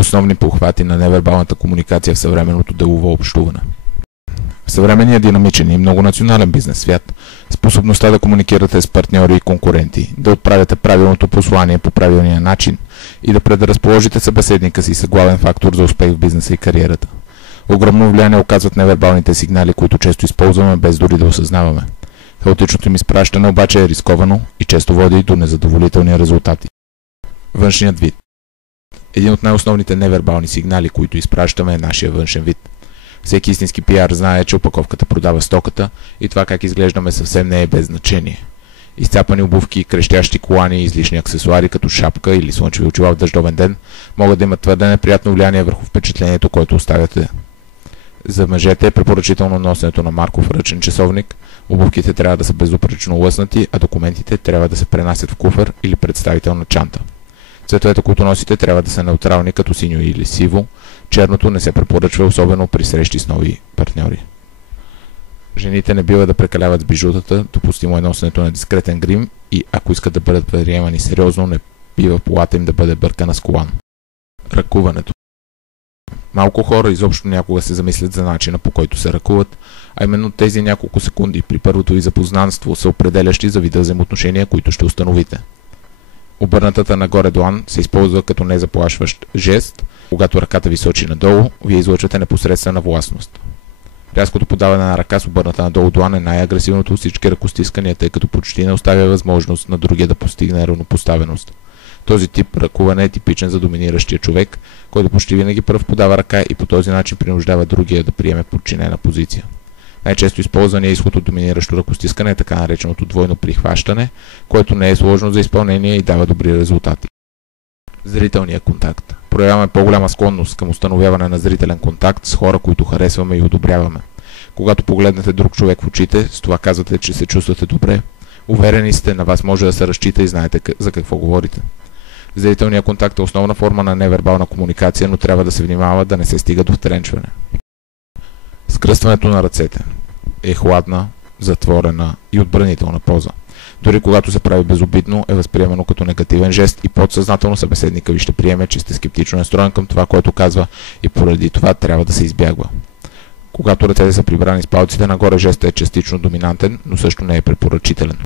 Основни похвати на невербалната комуникация в съвременното делово общуване. В съвременния динамичен и многонационален бизнес свят, способността да комуникирате с партньори и конкуренти, да отправяте правилното послание по правилния начин и да предразположите събеседника си са главен фактор за успех в бизнеса и кариерата. Огромно влияние оказват невербалните сигнали, които често използваме без дори да осъзнаваме. Хаотичното им изпращане обаче е рисковано и често води до незадоволителни резултати. Външният вид. Един от най-основните невербални сигнали, които изпращаме, е нашия външен вид. Всеки истински пиар знае, че опаковката продава стоката и това как изглеждаме съвсем не е без значение. Изцапани обувки, крещящи колани и излишни аксесуари като шапка или слънчеви очила в дъждовен ден могат да имат твърде неприятно влияние върху впечатлението, което оставяте. За мъжете е препоръчително носенето на марков ръчен часовник, обувките трябва да са безупречно лъснати, а документите трябва да се пренасят в куфър или представителна чанта. Цветовете, които носите, трябва да са неутрални, като синьо или сиво. Черното не се препоръчва, особено при срещи с нови партньори. Жените не бива да прекаляват с бижутата, допустимо е носенето на дискретен грим и ако искат да бъдат приемани сериозно, не бива полата им да бъде бъркана с колан. Ръкуването. Малко хора изобщо някога се замислят за начина, по който се ръкуват, а именно тези няколко секунди при първото ви запознанство са определящи за вида взаимоотношения, които ще установите. Обърнатата нагоре длан се използва като незаплашващ жест. Когато ръката ви сочи надолу, вие излъчвате непосредствена властност. Рязкото подаване на ръка с обърната надолу длан е най-агресивното от всички ръкостискания, тъй като почти не оставя възможност на другия да постигне равнопоставеност. Този тип ръкуване е типичен за доминиращия човек, който почти винаги пръв подава ръка и по този начин принуждава другия да приеме подчинена позиция. Най-често използвания изход от доминиращо ръкостискане е така нареченото двойно прихващане, което не е сложно за изпълнение и дава добри резултати. Зрителният контакт. Проявяваме по-голяма склонност към установяване на зрителен контакт с хора, които харесваме и одобряваме. Когато погледнете друг човек в очите, с това казвате, че се чувствате добре. Уверени сте, на вас може да се разчита и знаете за какво говорите. Зрителният контакт е основна форма на невербална комуникация, но трябва да се внимава да не се стига до втренчване. Скръстването на ръцете е хладна, затворена и отбранителна поза. Дори когато се прави безобидно, е възприемано като негативен жест и подсъзнателно събеседника ви ще приеме, че сте скептично настроен към това, което казва и поради това трябва да се избягва. Когато ръцете са прибрани с палците нагоре, жестът е частично доминантен, но също не е препоръчителен.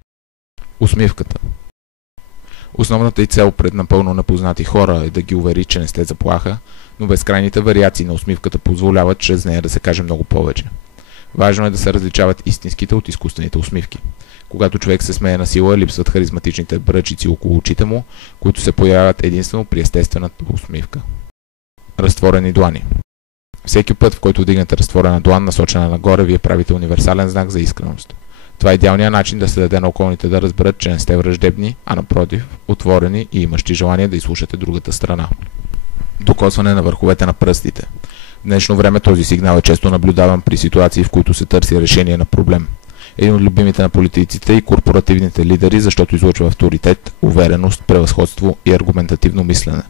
Усмивката. Основната й цел пред напълно непознати хора е да ги увери, че не сте заплаха, но безкрайните вариации на усмивката позволяват чрез нея да се каже много повече. Важно е да се различават истинските от изкуствените усмивки. Когато човек се смее на сила, липсват харизматичните бръчици около очите му, които се появяват единствено при естествената усмивка. Разтворени длани. Всеки път, в който вдигнете разтворена длан, насочена нагоре, вие правите универсален знак за искреност. Това е идеалният начин да се даде на околните да разберат, че не сте враждебни, а напротив, отворени и имащи желание да изслушате другата страна. Докосване на върховете на пръстите. В днешно време този сигнал е често наблюдаван при ситуации, в които се търси решение на проблем. Един от любимите на политиците и корпоративните лидери, защото излъчва авторитет, увереност, превъзходство и аргументативно мислене.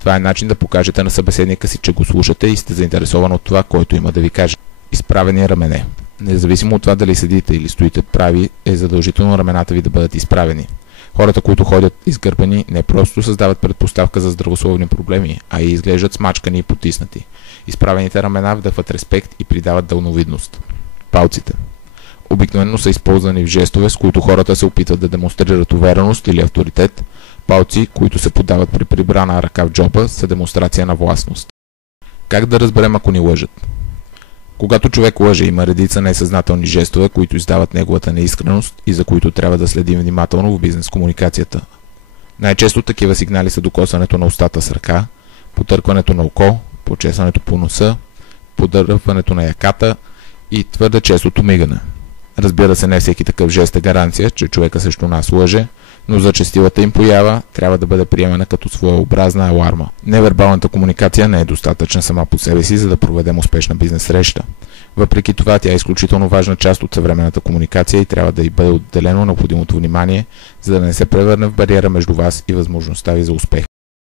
Това е начин да покажете на събеседника си, че го слушате и сте заинтересован от това, което има да ви каже. Изправени рамене. Независимо от това дали седите или стоите прави, е задължително рамената ви да бъдат изправени. Хората, които ходят изгърбени, не просто създават предпоставка за здравословни проблеми, а и изглеждат смачкани и потиснати. Изправените рамена вдъхват респект и придават дълновидност. Палците. Обикновено са използвани в жестове, с които хората се опитват да демонстрират увереност или авторитет. Палци, които се подават при прибрана ръка в джоба, са демонстрация на властност. Как да разберем, ако ни лъжат? Когато човек лъже, има редица несъзнателни жестове, които издават неговата неискреност и за които трябва да следим внимателно в бизнес комуникацията. Най-често такива сигнали са докосването на устата с ръка, потъркването на око, почесването по носа, подърпването на яката и твърде честото мигане. Разбира се, не всеки такъв жест е гаранция, че човека срещу нас лъже, но зачестилата им поява трябва да бъде приемана като своеобразна аларма. Невербалната комуникация не е достатъчна сама по себе си, за да проведем успешна бизнес среща. Въпреки това, тя е изключително важна част от съвременната комуникация и трябва да й бъде отделено необходимото внимание, за да не се превърне в бариера между вас и възможността ви за успех.